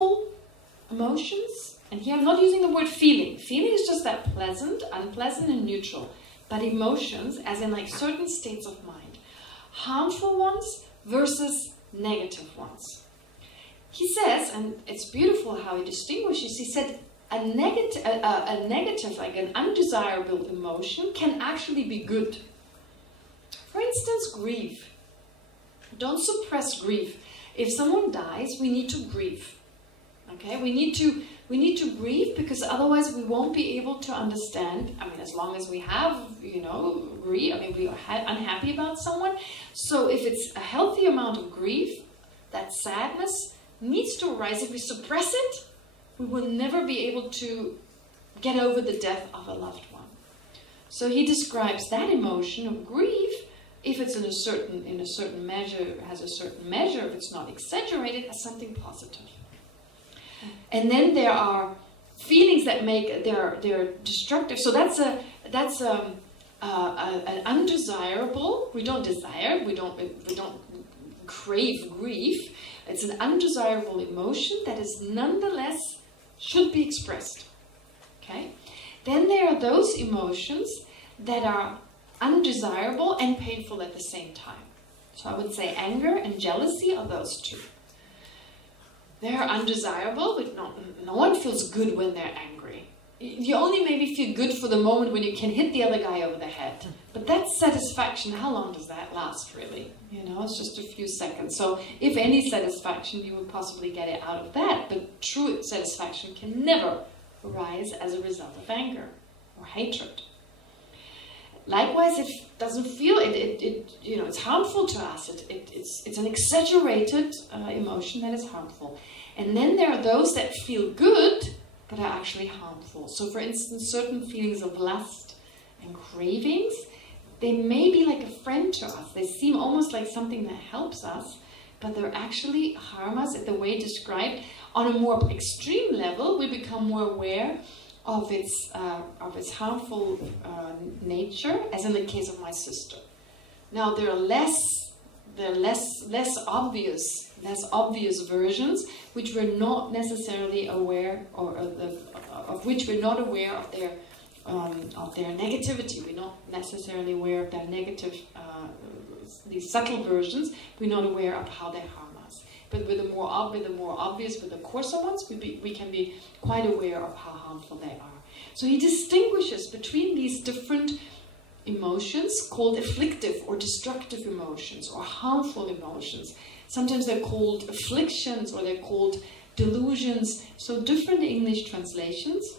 emotions, and here I'm not using the word feeling. Feeling is just that pleasant, unpleasant, and neutral. But emotions, as in like certain states of mind, harmful ones versus negative ones. He says, and it's beautiful how he distinguishes, he said a negative, like an undesirable emotion can actually be good. For instance, grief. Don't suppress grief. If someone dies, we need to grieve. Okay, we need to grieve, because otherwise we won't be able to understand. I mean, as long as we have, we are unhappy about someone. So if it's a healthy amount of grief, that sadness needs to arise. If we suppress it, we will never be able to get over the death of a loved one. So he describes that emotion of grief, if it's in a certain measure, has a certain measure, if it's not exaggerated, as something positive. And then there are feelings that they're destructive. So that's an undesirable. We don't desire. We don't crave grief. It's an undesirable emotion that is nonetheless should be expressed. Okay. Then there are those emotions that are undesirable and painful at the same time. So I would say anger and jealousy are those two. They're undesirable, but no one feels good when they're angry. You only maybe feel good for the moment when you can hit the other guy over the head. But that satisfaction, how long does that last, really? It's just a few seconds. So if any satisfaction, you would possibly get it out of that. But true satisfaction can never arise as a result of anger or hatred. Likewise, it doesn't feel it's harmful to us. It's an exaggerated emotion that is harmful. And then there are those that feel good but are actually harmful. So, for instance, certain feelings of lust and cravings, they may be like a friend to us. They seem almost like something that helps us, but they're actually harm us. The way described, on a more extreme level, we become more aware of its harmful nature, as in the case of my sister. Now there are less obvious versions which we're not necessarily aware, of which we're not aware of their negativity. We're not necessarily aware of their negative, these subtle versions. We're not aware of how they harm us. But with the more obvious, with the coarser ones, we can be quite aware of how harmful they are. So he distinguishes between these different emotions called afflictive or destructive emotions or harmful emotions. Sometimes they're called afflictions or they're called delusions. So different English translations,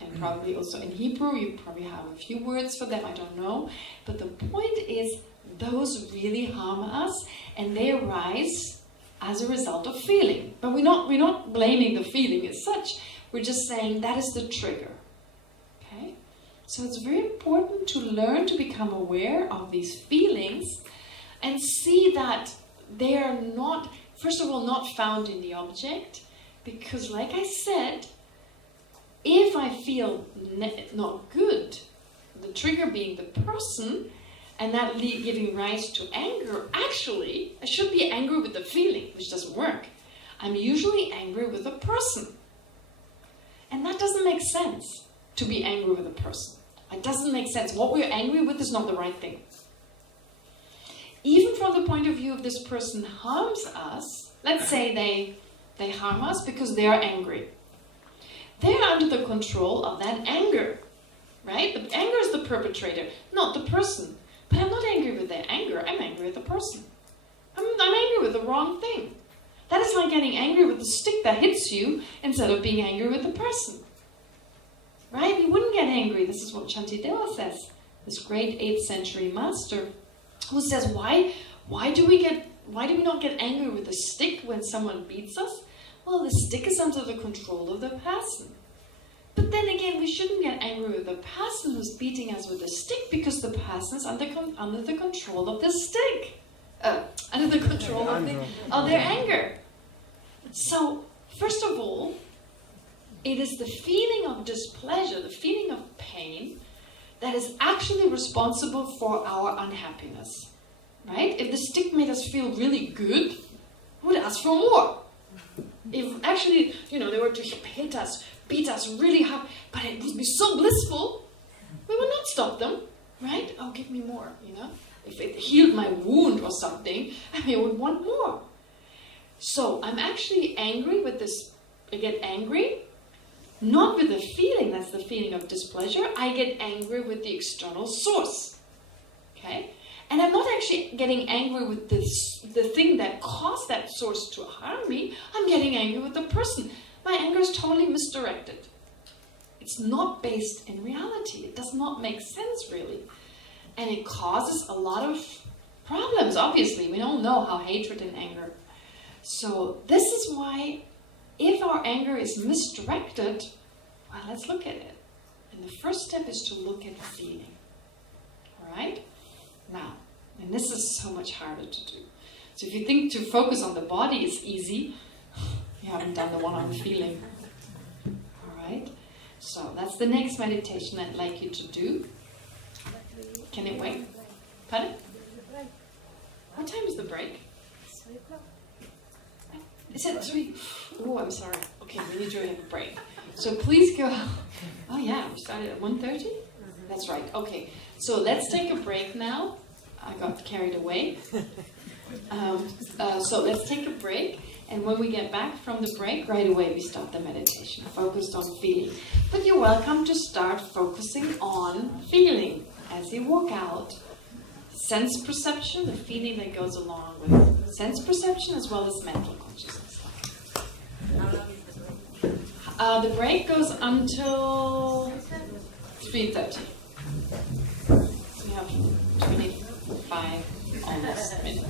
and probably also in Hebrew, you probably have a few words for them, I don't know. But the point is, those really harm us, and they arise as a result of feeling. But we're not blaming the feeling as such. We're just saying that is the trigger. Okay? So it's very important to learn to become aware of these feelings and see that they are not, first of all, not found in the object, because like I said, if I feel not good, the trigger being the person, and that giving rise to anger, actually, I should be angry with the feeling, which doesn't work. I'm usually angry with the person. And that doesn't make sense, to be angry with a person. It doesn't make sense. What we're angry with is not the right thing. Even from the point of view of this person harms us, let's say they harm us because they are angry. They're under the control of that anger, right? The anger is the perpetrator, not the person. But I'm not angry with their anger, I'm angry with the person. I'm angry with the wrong thing. That is like getting angry with the stick that hits you instead of being angry with the person. Right? You wouldn't get angry. This is what Shantideva says, this great 8th century master, who says, why do we not get angry with the stick when someone beats us? Well, the stick is under the control of the person. But then again, we shouldn't get angry with the person who's beating us with the stick, because the person is under the control of the stick. Under the control of their anger. So, first of all, it is the feeling of displeasure, the feeling of pain, that is actually responsible for our unhappiness. Right? If the stick made us feel really good, we would ask for more. If actually, they were to hit us, beat us really hard, but it would be so blissful, we would not stop them, right? Oh, give me more, If it healed my wound or something, I would want more. So I'm actually angry with this. I get angry, not with the feeling, that's the feeling of displeasure. I get angry with the external source. Okay? And I'm not actually getting angry with the thing that caused that source to harm me. I'm getting angry with the person. My anger is totally misdirected. It's not based in reality. It does not make sense, really. And it causes a lot of problems, obviously. We don't know how hatred and anger. So this is why, if our anger is misdirected, well, let's look at it. And the first step is to look at feeling. All right? Now, and this is so much harder to do. So if you think to focus on the body is easy, you haven't done the one on the feeling. All right? So that's the next meditation I'd like you to do. Can it wait? Pardon? What time is the break? 3 o'clock. Is it 3? Oh, I'm sorry. Okay, we need to have a break. So please go. Oh yeah, we started at 1:30? That's right. Okay, so let's take a break now. I got carried away. So let's take a break. And when we get back from the break, right away we start the meditation, focused on feeling. But you're welcome to start focusing on feeling as you walk out. Sense perception, the feeling that goes along with sense perception, as well as mental consciousness. The break goes until 3:30. So we have 25 almost minutes.